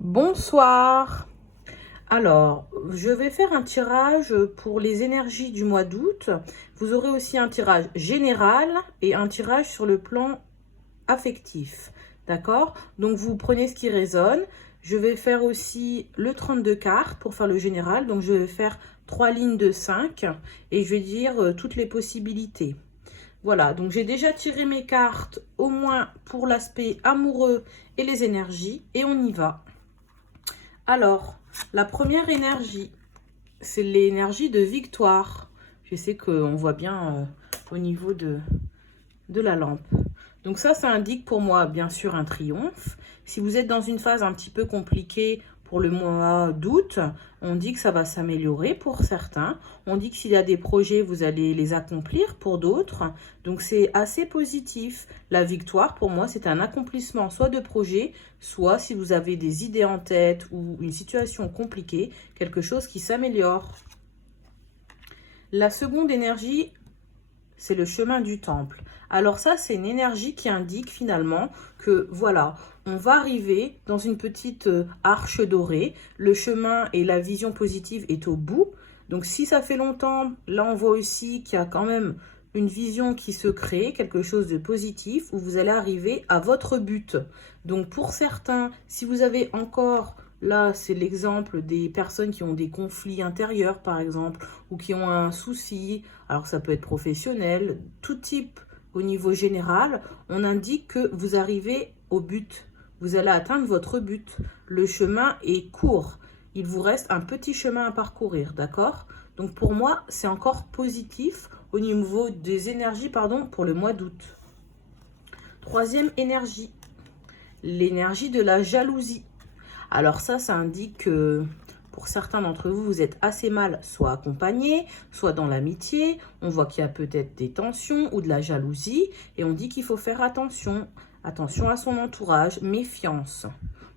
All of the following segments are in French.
Bonsoir. Alors, je vais faire un tirage pour les énergies du mois d'août. Vous aurez aussi un tirage général et un tirage sur le plan affectif. D'accord? Donc, vous prenez ce qui résonne. Je vais faire aussi le 32 cartes pour faire le général. Donc, je vais faire 3 lignes de 5 et je vais dire toutes les possibilités. Voilà, donc j'ai déjà tiré mes cartes au moins pour l'aspect amoureux et les énergies. Et on y va. Alors, la première énergie, c'est l'énergie de victoire. Je sais qu'on voit bien au niveau de la lampe. Donc ça indique pour moi, bien sûr, un triomphe. Si vous êtes dans une phase un petit peu compliquée pour le mois d'août, on dit que ça va s'améliorer pour certains. On dit que s'il y a des projets, vous allez les accomplir pour d'autres. Donc c'est assez positif. La victoire, pour moi, c'est un accomplissement soit de projet, soit si vous avez des idées en tête ou une situation compliquée, quelque chose qui s'améliore. La seconde énergie, c'est le chemin du temple. Alors ça, c'est une énergie qui indique finalement que voilà, on va arriver dans une petite arche dorée. Le chemin et la vision positive est au bout. Donc si ça fait longtemps, là on voit aussi qu'il y a quand même une vision qui se crée, quelque chose de positif où vous allez arriver à votre but. Donc pour certains, si vous avez encore... Là, c'est l'exemple des personnes qui ont des conflits intérieurs, par exemple, ou qui ont un souci. Alors, ça peut être professionnel, tout type au niveau général. On indique que vous arrivez au but. Vous allez atteindre votre but. Le chemin est court. Il vous reste un petit chemin à parcourir, d'accord? Donc, pour moi, c'est encore positif au niveau des énergies, pour le mois d'août. Troisième énergie, l'énergie de la jalousie. Alors ça indique que pour certains d'entre vous, vous êtes assez mal soit accompagné, soit dans l'amitié. On voit qu'il y a peut-être des tensions ou de la jalousie. Et on dit qu'il faut faire attention. Attention à son entourage, méfiance.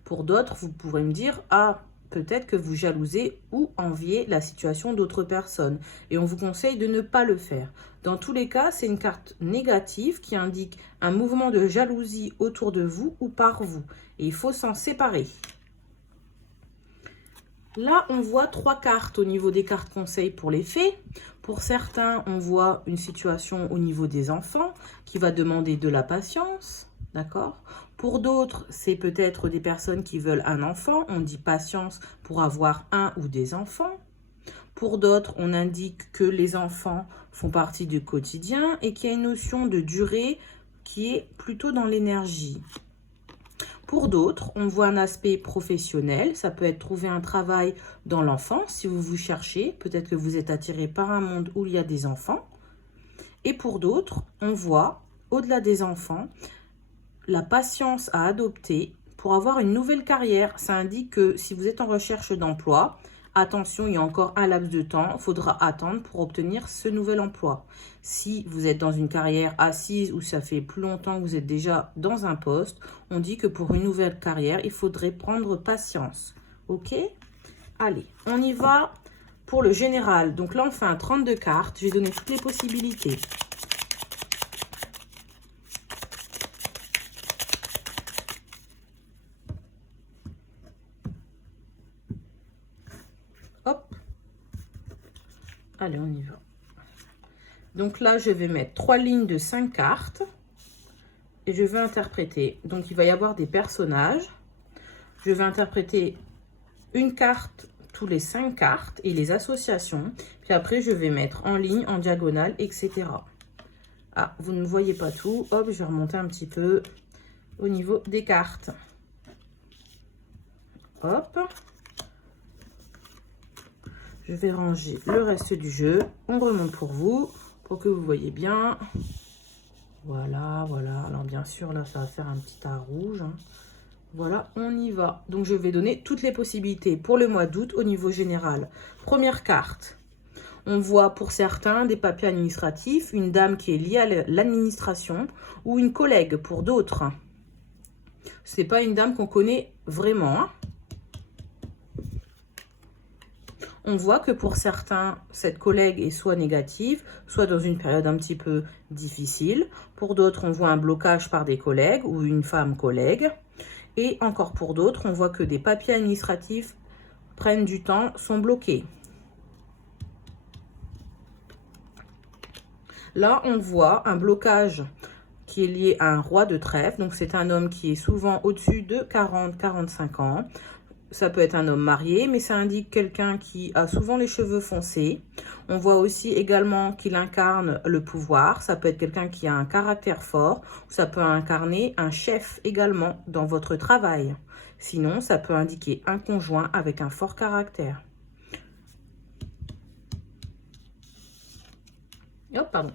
Pour d'autres, vous pourrez me dire, ah, peut-être que vous jalousez ou enviez la situation d'autres personnes. Et on vous conseille de ne pas le faire. Dans tous les cas, c'est une carte négative qui indique un mouvement de jalousie autour de vous ou par vous. Et il faut s'en séparer. Là, on voit 3 cartes au niveau des cartes conseils pour les fées. Pour certains, on voit une situation au niveau des enfants qui va demander de la patience, d'accord? Pour d'autres, c'est peut-être des personnes qui veulent un enfant. On dit patience pour avoir un ou des enfants. Pour d'autres, on indique que les enfants font partie du quotidien et qu'il y a une notion de durée qui est plutôt dans l'énergie. Pour d'autres, on voit un aspect professionnel. Ça peut être trouver un travail dans l'enfance si vous vous cherchez. Peut-être que vous êtes attiré par un monde où il y a des enfants. Et pour d'autres, on voit, au-delà des enfants, la patience à adopter pour avoir une nouvelle carrière. Ça indique que si vous êtes en recherche d'emploi, attention, il y a encore un laps de temps, il faudra attendre pour obtenir ce nouvel emploi. Si vous êtes dans une carrière assise ou ça fait plus longtemps que vous êtes déjà dans un poste, on dit que pour une nouvelle carrière, il faudrait prendre patience. Ok? Allez, on y va pour le général. Donc là, on fait un 32 cartes. Je vais donner toutes les possibilités. Hop. Allez, on y va. Donc là, je vais mettre 3 lignes de 5 cartes et je vais interpréter. Donc, il va y avoir des personnages. Je vais interpréter une carte tous les 5 cartes et les associations. Puis après, je vais mettre en ligne, en diagonale, etc. Ah, vous ne voyez pas tout. Hop, je vais remonter un petit peu au niveau des cartes. Hop. Je vais ranger le reste du jeu. On remonte pour vous, pour que vous voyez bien. Voilà, voilà. Alors, bien sûr, là, ça va faire un petit tas rouge. Hein. Voilà, on y va. Donc, je vais donner toutes les possibilités pour le mois d'août au niveau général. Première carte. On voit pour certains des papiers administratifs, une dame qui est liée à l'administration ou une collègue pour d'autres. Ce n'est pas une dame qu'on connaît vraiment. Hein. On voit que pour certains, cette collègue est soit négative, soit dans une période un petit peu difficile. Pour d'autres, on voit un blocage par des collègues ou une femme collègue. Et encore pour d'autres, on voit que des papiers administratifs prennent du temps, sont bloqués. Là, on voit un blocage qui est lié à un roi de trèfle. Donc, c'est un homme qui est souvent au-dessus de 40-45 ans. Ça peut être un homme marié, mais ça indique quelqu'un qui a souvent les cheveux foncés. On voit aussi également qu'il incarne le pouvoir. Ça peut être quelqu'un qui a un caractère fort. Ça peut incarner un chef également dans votre travail. Sinon, ça peut indiquer un conjoint avec un fort caractère. Oh, pardon.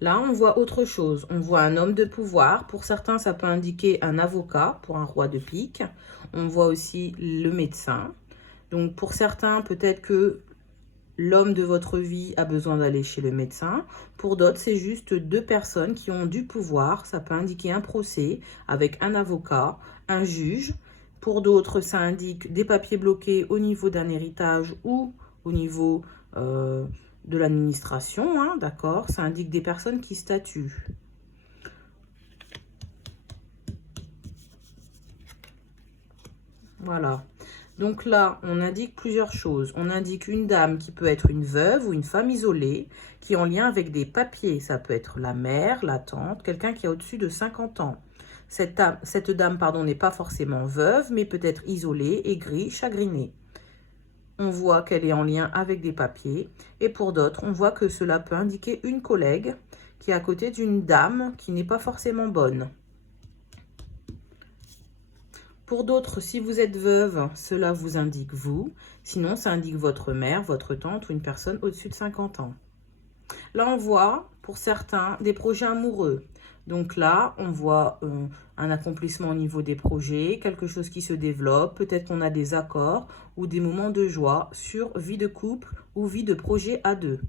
Là, on voit autre chose. On voit un homme de pouvoir. Pour certains, ça peut indiquer un avocat pour un roi de pique. On voit aussi le médecin. Donc, pour certains, peut-être que l'homme de votre vie a besoin d'aller chez le médecin. Pour d'autres, c'est juste deux personnes qui ont du pouvoir. Ça peut indiquer un procès avec un avocat, un juge. Pour d'autres, ça indique des papiers bloqués au niveau d'un héritage ou au niveau de l'administration, hein, d'accord? Ça indique des personnes qui statuent. Voilà. Donc là, on indique plusieurs choses. On indique une dame qui peut être une veuve ou une femme isolée, qui est en lien avec des papiers. Ça peut être la mère, la tante, quelqu'un qui a au-dessus de 50 ans. Cette dame, n'est pas forcément veuve, mais peut être isolée, aigrie, chagrinée. On voit qu'elle est en lien avec des papiers. Et pour d'autres, on voit que cela peut indiquer une collègue qui est à côté d'une dame qui n'est pas forcément bonne. Pour d'autres, si vous êtes veuve, cela vous indique vous. Sinon, ça indique votre mère, votre tante ou une personne au-dessus de 50 ans. Là, on voit, pour certains, des projets amoureux. Donc là, on voit un accomplissement au niveau des projets, quelque chose qui se développe. Peut-être qu'on a des accords ou des moments de joie sur vie de couple ou vie de projet à deux.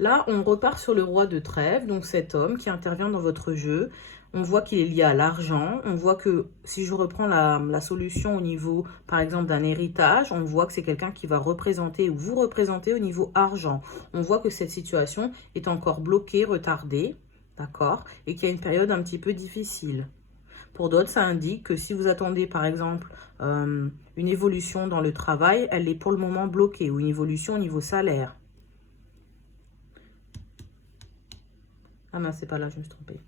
Là, on repart sur le roi de trèfle, donc cet homme qui intervient dans votre jeu. On voit qu'il est lié à l'argent. On voit que si je reprends la solution au niveau, par exemple, d'un héritage, on voit que c'est quelqu'un qui va représenter ou vous représenter au niveau argent. On voit que cette situation est encore bloquée, retardée, d'accord, et qu'il y a une période un petit peu difficile. Pour d'autres, ça indique que si vous attendez, par exemple, une évolution dans le travail, elle est pour le moment bloquée, ou une évolution au niveau salaire. Ah mince, c'est pas là, je me suis trompée.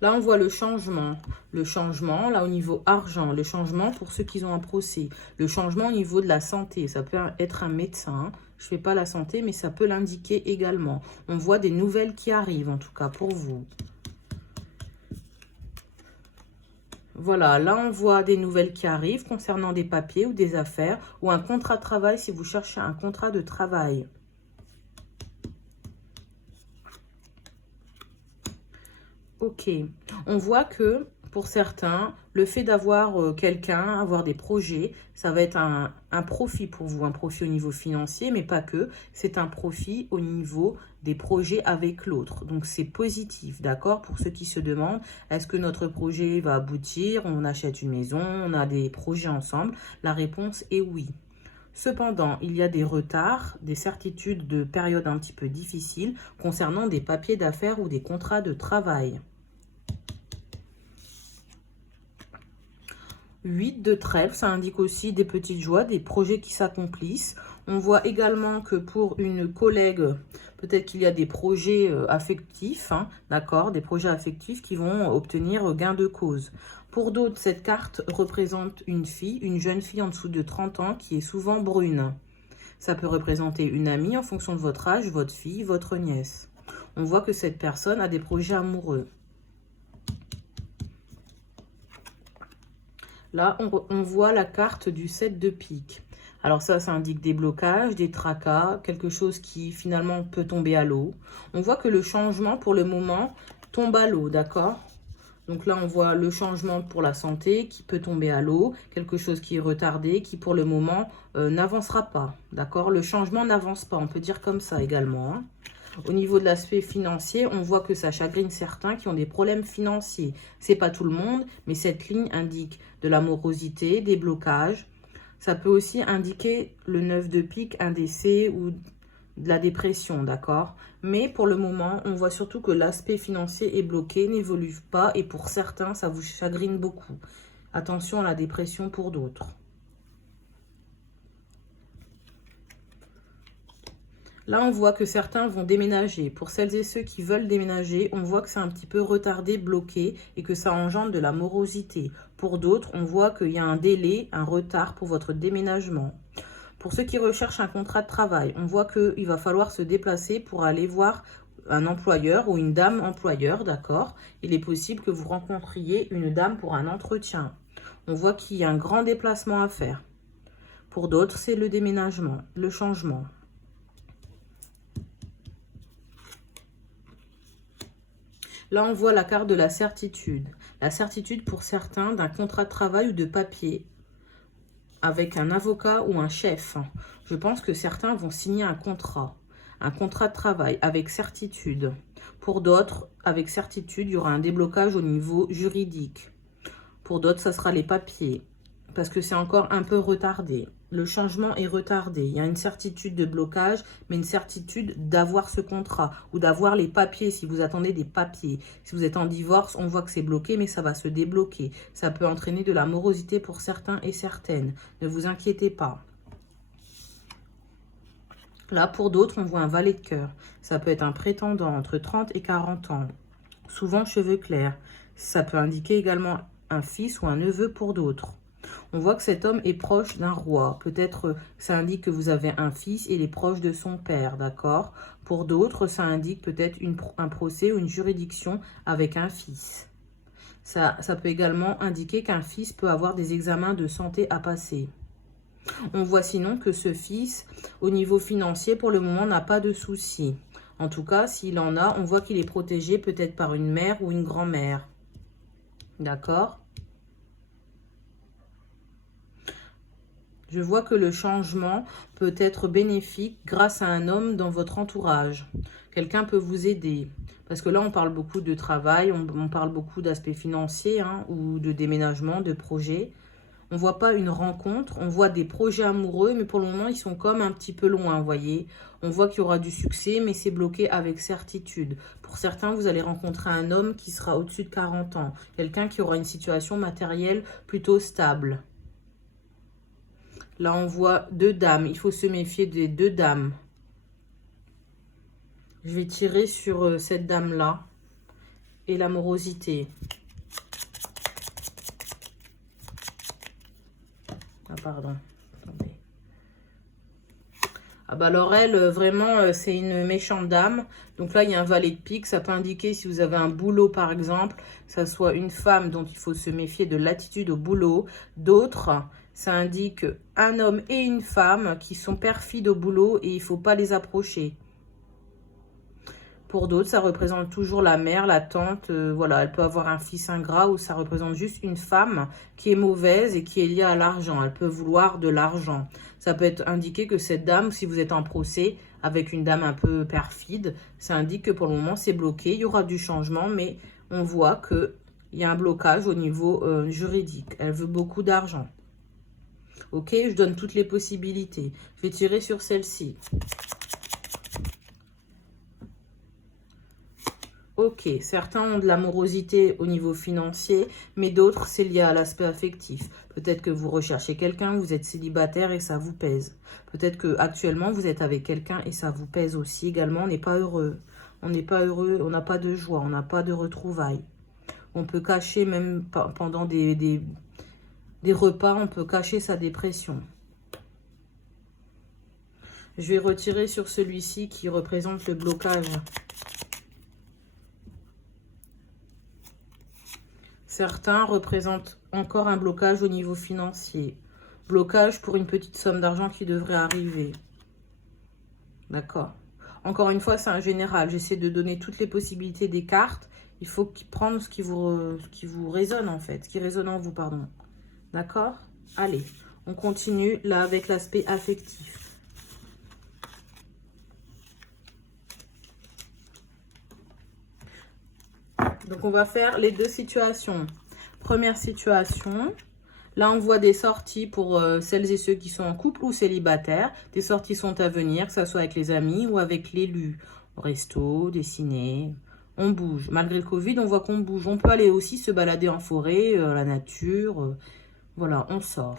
Là, on voit le changement. Le changement, là, au niveau argent. Le changement pour ceux qui ont un procès. Le changement au niveau de la santé. Ça peut être un médecin. Je ne fais pas la santé, mais ça peut l'indiquer également. On voit des nouvelles qui arrivent, en tout cas, pour vous. Voilà, là, on voit des nouvelles qui arrivent concernant des papiers ou des affaires ou un contrat de travail si vous cherchez un contrat de travail. Ok, on voit que pour certains, le fait d'avoir quelqu'un, avoir des projets, ça va être un profit pour vous, un profit au niveau financier, mais pas que, c'est un profit au niveau des projets avec l'autre. Donc c'est positif, d'accord? Pour ceux qui se demandent, est-ce que notre projet va aboutir? On achète une maison, on a des projets ensemble? La réponse est oui. Cependant, il y a des retards, des certitudes de périodes un petit peu difficiles concernant des papiers d'affaires ou des contrats de travail. 8 de trèfle, ça indique aussi des petites joies, des projets qui s'accomplissent. On voit également que pour une collègue, peut-être qu'il y a des projets affectifs, hein, d'accord, des projets affectifs qui vont obtenir gain de cause. Pour d'autres, cette carte représente une fille, une jeune fille en dessous de 30 ans qui est souvent brune. Ça peut représenter une amie en fonction de votre âge, votre fille, votre nièce. On voit que cette personne a des projets amoureux. Là, on voit la carte du 7 de pique. Alors ça indique des blocages, des tracas, quelque chose qui finalement peut tomber à l'eau. On voit que le changement pour le moment tombe à l'eau, d'accord? Donc là, on voit le changement pour la santé qui peut tomber à l'eau, quelque chose qui est retardé, qui pour le moment n'avancera pas, d'accord? Le changement n'avance pas, on peut dire comme ça également, hein. Au niveau de l'aspect financier, on voit que ça chagrine certains qui ont des problèmes financiers. C'est pas tout le monde, mais cette ligne indique de la morosité, des blocages. Ça peut aussi indiquer le 9 de pique, un décès ou de la dépression, d'accord? Mais pour le moment, on voit surtout que l'aspect financier est bloqué, n'évolue pas et pour certains, ça vous chagrine beaucoup. Attention à la dépression pour d'autres. Là, on voit que certains vont déménager. Pour celles et ceux qui veulent déménager, on voit que c'est un petit peu retardé, bloqué et que ça engendre de la morosité. Pour d'autres, on voit qu'il y a un délai, un retard pour votre déménagement. Pour ceux qui recherchent un contrat de travail, on voit qu'il va falloir se déplacer pour aller voir un employeur ou une dame employeur, d'accord? Il est possible que vous rencontriez une dame pour un entretien. On voit qu'il y a un grand déplacement à faire. Pour d'autres, c'est le déménagement, le changement. Là, on voit la carte de la certitude. La certitude pour certains d'un contrat de travail ou de papier avec un avocat ou un chef. Je pense que certains vont signer un contrat de travail avec certitude. Pour d'autres, avec certitude, il y aura un déblocage au niveau juridique. Pour d'autres, ça sera les papiers parce que c'est encore un peu retardé. Le changement est retardé. Il y a une certitude de blocage, mais une certitude d'avoir ce contrat ou d'avoir les papiers si vous attendez des papiers. Si vous êtes en divorce, on voit que c'est bloqué, mais ça va se débloquer. Ça peut entraîner de la morosité pour certains et certaines. Ne vous inquiétez pas. Là, pour d'autres, on voit un valet de cœur. Ça peut être un prétendant entre 30 et 40 ans. Souvent cheveux clairs. Ça peut indiquer également un fils ou un neveu pour d'autres. On voit que cet homme est proche d'un roi. Peut-être ça indique que vous avez un fils et il est proche de son père, d'accord? Pour d'autres, ça indique peut-être un procès ou une juridiction avec un fils. Ça peut également indiquer qu'un fils peut avoir des examens de santé à passer. On voit sinon que ce fils, au niveau financier, pour le moment, n'a pas de soucis. En tout cas, s'il en a, on voit qu'il est protégé peut-être par une mère ou une grand-mère. D'accord? Je vois que le changement peut être bénéfique grâce à un homme dans votre entourage. Quelqu'un peut vous aider. Parce que là, on parle beaucoup de travail, on parle beaucoup d'aspects financiers ou de déménagement, de projets. On ne voit pas une rencontre, on voit des projets amoureux, mais pour le moment, ils sont comme un petit peu loin, vous voyez. On voit qu'il y aura du succès, mais c'est bloqué avec certitude. Pour certains, vous allez rencontrer un homme qui sera au-dessus de 40 ans. Quelqu'un qui aura une situation matérielle plutôt stable. Là, on voit 2 dames. Il faut se méfier des 2 dames. Je vais tirer sur cette dame-là et l'amorosité. Ah, pardon. Attendez. Ah bah alors elle, vraiment, c'est une méchante dame. Donc là, il y a un valet de pique. Ça peut indiquer si vous avez un boulot, par exemple, que ça soit une femme, donc il faut se méfier de l'attitude au boulot. D'autres, ça indique un homme et une femme qui sont perfides au boulot et il ne faut pas les approcher. Pour d'autres, ça représente toujours la mère, la tante. Voilà, elle peut avoir un fils ingrat ou ça représente juste une femme qui est mauvaise et qui est liée à l'argent. Elle peut vouloir de l'argent. Ça peut être indiqué que cette dame, si vous êtes en procès avec une dame un peu perfide, ça indique que pour le moment, c'est bloqué. Il y aura du changement, mais on voit qu'il y a un blocage au niveau juridique. Elle veut beaucoup d'argent. Ok, je donne toutes les possibilités. Je vais tirer sur celle-ci. Ok, certains ont de l'amorosité au niveau financier, mais d'autres, c'est lié à l'aspect affectif. Peut-être que vous recherchez quelqu'un, vous êtes célibataire et ça vous pèse. Peut-être que actuellement vous êtes avec quelqu'un et ça vous pèse aussi également. On n'est pas heureux. On n'est pas heureux, on n'a pas de joie, on n'a pas de retrouvailles. On peut cacher même pendant des repas, on peut cacher sa dépression. Je vais retirer sur celui-ci qui représente le blocage. Certains représentent encore un blocage au niveau financier. Blocage pour une petite somme d'argent qui devrait arriver. D'accord. Encore une fois, c'est un général. J'essaie de donner toutes les possibilités des cartes. Il faut prendre ce qui vous résonne en fait. Ce qui résonne en vous, pardon. D'accord? Allez, on continue là avec l'aspect affectif. Donc, on va faire les 2 situations. Première situation, Là, on voit des sorties pour celles et ceux qui sont en couple ou célibataires. Des sorties sont à venir, que ce soit avec les amis ou avec l'élu. Resto, des ciné, on bouge. Malgré le Covid, on voit qu'on bouge. On peut aller aussi se balader en forêt, la nature. Voilà, on sort.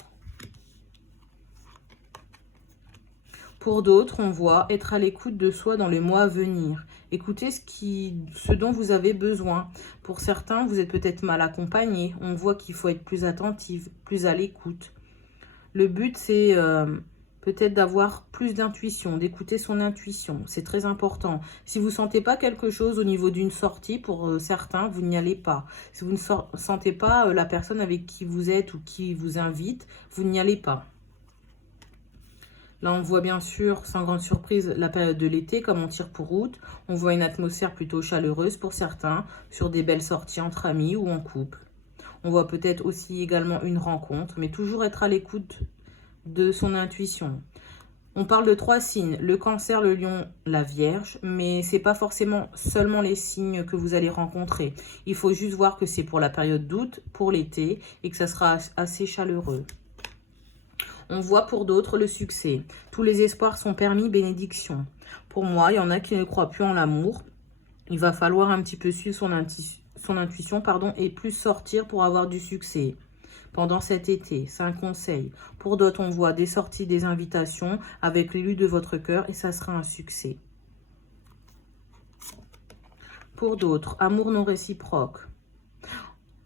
Pour d'autres, on voit être à l'écoute de soi dans les mois à venir. Écoutez ce dont vous avez besoin. Pour certains, vous êtes peut-être mal accompagné. On voit qu'il faut être plus attentif, plus à l'écoute. Le but, c'est peut-être d'avoir plus d'intuition, d'écouter son intuition. C'est très important. Si vous ne sentez pas quelque chose au niveau d'une sortie, pour certains, vous n'y allez pas. Si vous ne sentez pas la personne avec qui vous êtes ou qui vous invite, vous n'y allez pas. Là, on voit bien sûr, sans grande surprise, la période de l'été, comme on tire pour août. On voit une atmosphère plutôt chaleureuse pour certains, sur des belles sorties entre amis ou en couple. On voit peut-être aussi également une rencontre, mais toujours être à l'écoute de son intuition. On parle de 3 signes, le Cancer, le Lion, la Vierge, mais ce n'est pas forcément seulement les signes que vous allez rencontrer. Il faut juste voir que c'est pour la période d'août, pour l'été, et que ça sera assez chaleureux. On voit pour d'autres le succès. Tous les espoirs sont permis, bénédiction. Pour moi, il y en a qui ne croient plus en l'amour. Il va falloir un petit peu suivre son intuition et plus sortir pour avoir du succès. Pendant cet été, c'est un conseil. Pour d'autres, on voit des sorties, des invitations avec l'élu de votre cœur et ça sera un succès. Pour d'autres, amour non réciproque.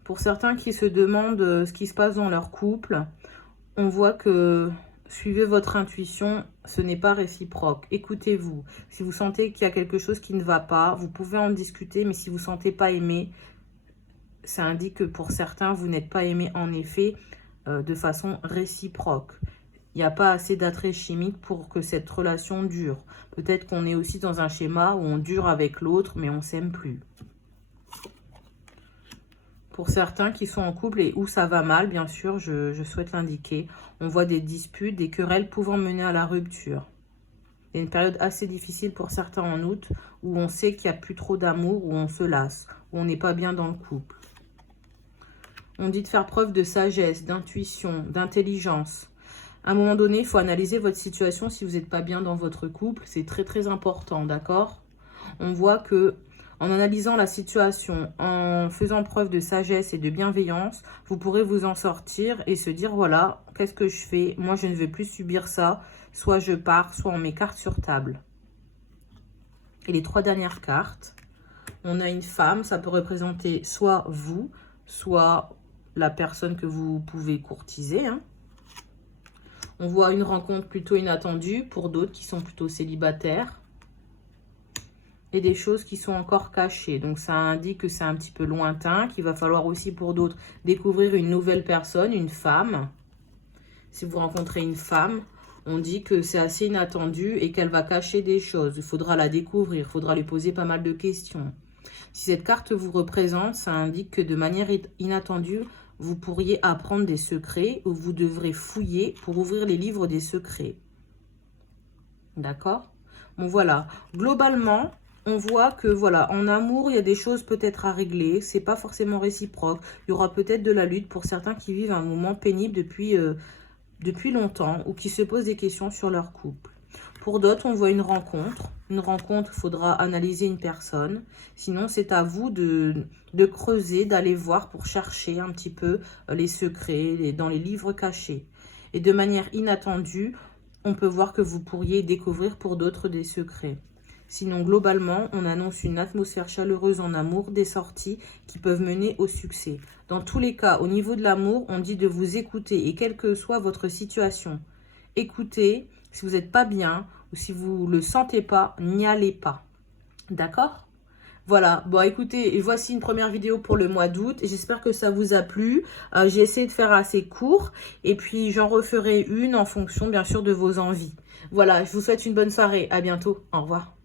Pour certains qui se demandent ce qui se passe dans leur couple, on voit que suivez votre intuition, ce n'est pas réciproque. Écoutez-vous. Si vous sentez qu'il y a quelque chose qui ne va pas, vous pouvez en discuter, mais si vous ne sentez pas aimé, ça indique que pour certains, vous n'êtes pas aimé en effet de façon réciproque. Il n'y a pas assez d'attrait chimique pour que cette relation dure. Peut-être qu'on est aussi dans un schéma où on dure avec l'autre, mais on ne s'aime plus. Pour certains qui sont en couple et où ça va mal, bien sûr, je souhaite l'indiquer. On voit des disputes, des querelles pouvant mener à la rupture. Il y a une période assez difficile pour certains en août où on sait qu'il n'y a plus trop d'amour, où on se lasse, où on n'est pas bien dans le couple. On dit de faire preuve de sagesse, d'intuition, d'intelligence. À un moment donné, il faut analyser votre situation si vous n'êtes pas bien dans votre couple. C'est très très important, d'accord? On voit que en analysant la situation, en faisant preuve de sagesse et de bienveillance, vous pourrez vous en sortir et se dire, voilà, qu'est-ce que je fais? Moi, je ne veux plus subir ça. Soit je pars, soit on met carte sur table. Et les 3 dernières cartes, on a une femme, ça peut représenter soit vous, soit la personne que vous pouvez courtiser. On voit une rencontre plutôt inattendue pour d'autres qui sont plutôt célibataires. Et des choses qui sont encore cachées. Donc, ça indique que c'est un petit peu lointain, qu'il va falloir aussi pour d'autres découvrir une nouvelle personne, une femme. Si vous rencontrez une femme, on dit que c'est assez inattendu et qu'elle va cacher des choses. Il faudra la découvrir, il faudra lui poser pas mal de questions. Si cette carte vous représente, ça indique que de manière inattendue, vous pourriez apprendre des secrets ou vous devrez fouiller pour ouvrir les livres des secrets. D'accord? Bon, voilà. Globalement, on voit que, voilà, en amour, il y a des choses peut-être à régler. C'est pas forcément réciproque. Il y aura peut-être de la lutte pour certains qui vivent un moment pénible depuis longtemps ou qui se posent des questions sur leur couple. Pour d'autres, on voit une rencontre. Une rencontre, il faudra analyser une personne. Sinon, c'est à vous de creuser, d'aller voir pour chercher un petit peu les secrets dans les livres cachés. Et de manière inattendue, on peut voir que vous pourriez découvrir pour d'autres des secrets. Sinon, globalement, on annonce une atmosphère chaleureuse en amour, des sorties qui peuvent mener au succès. Dans tous les cas, au niveau de l'amour, on dit de vous écouter et quelle que soit votre situation. Écoutez, si vous n'êtes pas bien ou si vous ne le sentez pas, n'y allez pas. D'accord ? Voilà, bon écoutez, voici une première vidéo pour le mois d'août. J'espère que ça vous a plu. J'ai essayé de faire assez court et puis j'en referai une en fonction bien sûr de vos envies. Voilà, je vous souhaite une bonne soirée. À bientôt. Au revoir.